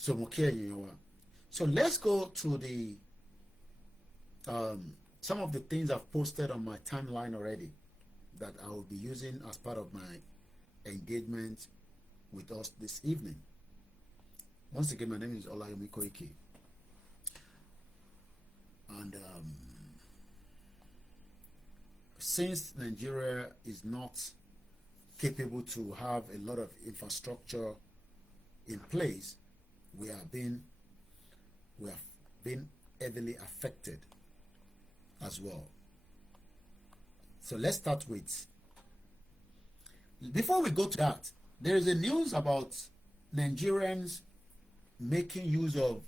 So so let's go to the some of the things I've posted on my timeline already that I will be using as part of my engagement with us this evening. Once again, my name is OLAYOMI KOIKI, and since Nigeria is not capable to have a lot of infrastructure in place, we have been heavily affected as well. So let's start with, before we go to that, there is a news about Nigerians making use of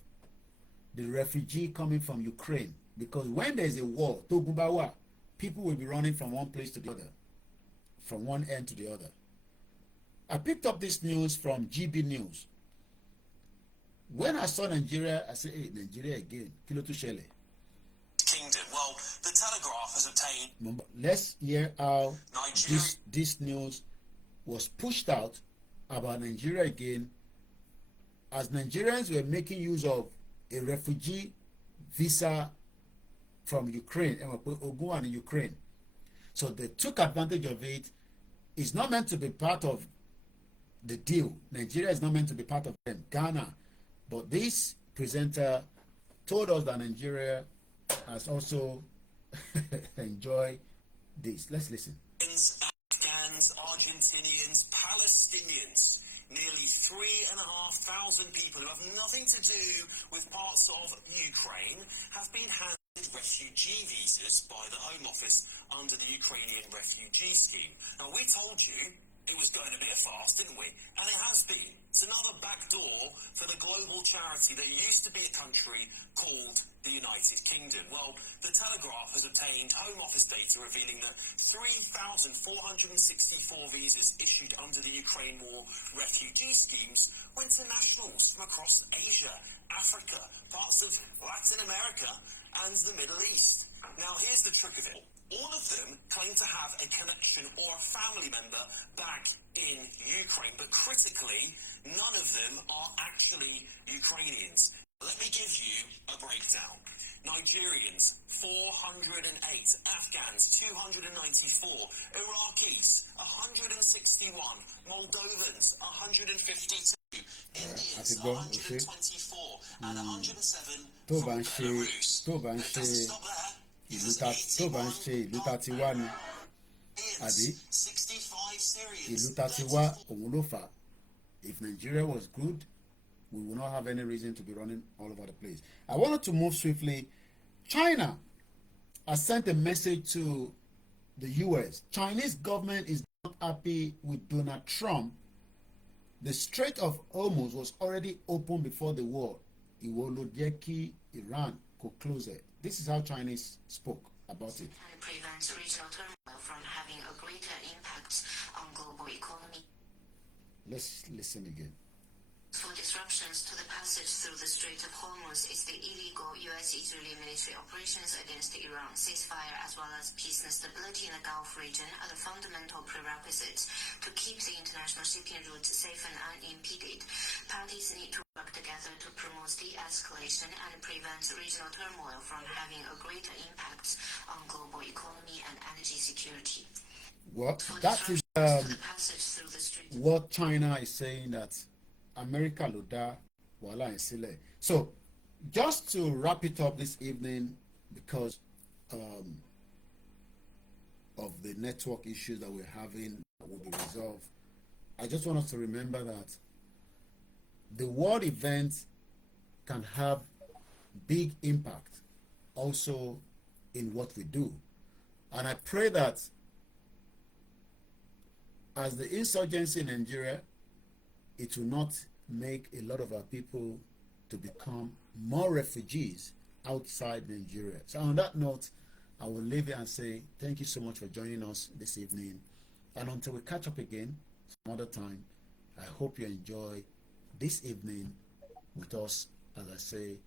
the refugee coming from Ukraine, because when there's a war, Togubawa, people will be running from one place to the other, from one end to the other. I picked up this news from GB News. When I saw Nigeria, I said, hey, Nigeria again. Kilo to Shele. Kingdom. Well, the Telegraph has obtained. Let's hear how this news was pushed out about Nigeria again, as Nigerians were making use of a refugee visa from Ukraine, Ogun in Ukraine. So they took advantage of it. It's not meant to be part of the deal. Nigeria is not meant to be part of them. Ghana. But this presenter told us that Nigeria has also enjoyed this. Let's listen. Afghans, Argentinians, Palestinians, nearly 3,500 people who have nothing to do with parts of Ukraine have been handed refugee visas by the Home Office under the Ukrainian refugee scheme. Now, we told you it was going to be a farce, didn't we? And it has been. It's another backdoor for the global charity that used to be a country called the United Kingdom. Well, the Telegraph has obtained Home Office data revealing that 3,464 visas issued under the Ukraine war refugee schemes went to nationals from across Asia, Africa, parts of Latin America, and the Middle East. Now, here's the trick of it. All of them claim to have a connection or a family member back in Ukraine, but critically, none of them are actually Ukrainians. Let me give you a breakdown. Nigerians, 408. Afghans, 294. Iraqis, 161. Moldovans, 152. Indians, 124. And 107 from Belarus. Stop there. ìlú tatiwa ni àbí 65 Syrians. ìlú tatiwa òun ló fà. If Nigeria was good, we will not have any reason to be running all over the place. I wanted to move swiftly. China has sent a message to the US. Chinese government is not happy with Donald Trump. The Strait of Hormuz was already open before the war. Ìwọ ló jẹ́ kí Iran could close it. This is how Chinese spoke about it. And prevents regional turmoil from having a greater impact on global economy. Let's listen again. For disruptions to the passage through the Strait of Hormuz is the illegal US-Israeli military operations against Iran. Ceasefire as well as peace and stability in the Gulf region are the fundamental prerequisites to keep the international shipping route safe and unimpeded. Parties need to work together to promote de-escalation and prevent regional turmoil from having a greater impact on global economy and energy security. What that is what China is saying, that America Luda Wala and Sile. So just to wrap it up this evening, because of the network issues that we're having that will be resolved, I just want us to remember that the world event can have big impact also in what we do. And I pray that as the insurgency in Nigeria, it will not make a lot of our people to become more refugees outside Nigeria. So on that note, I will leave it and say thank you so much for joining us this evening. And until we catch up again some other time, I hope you enjoy this evening with us. As I say,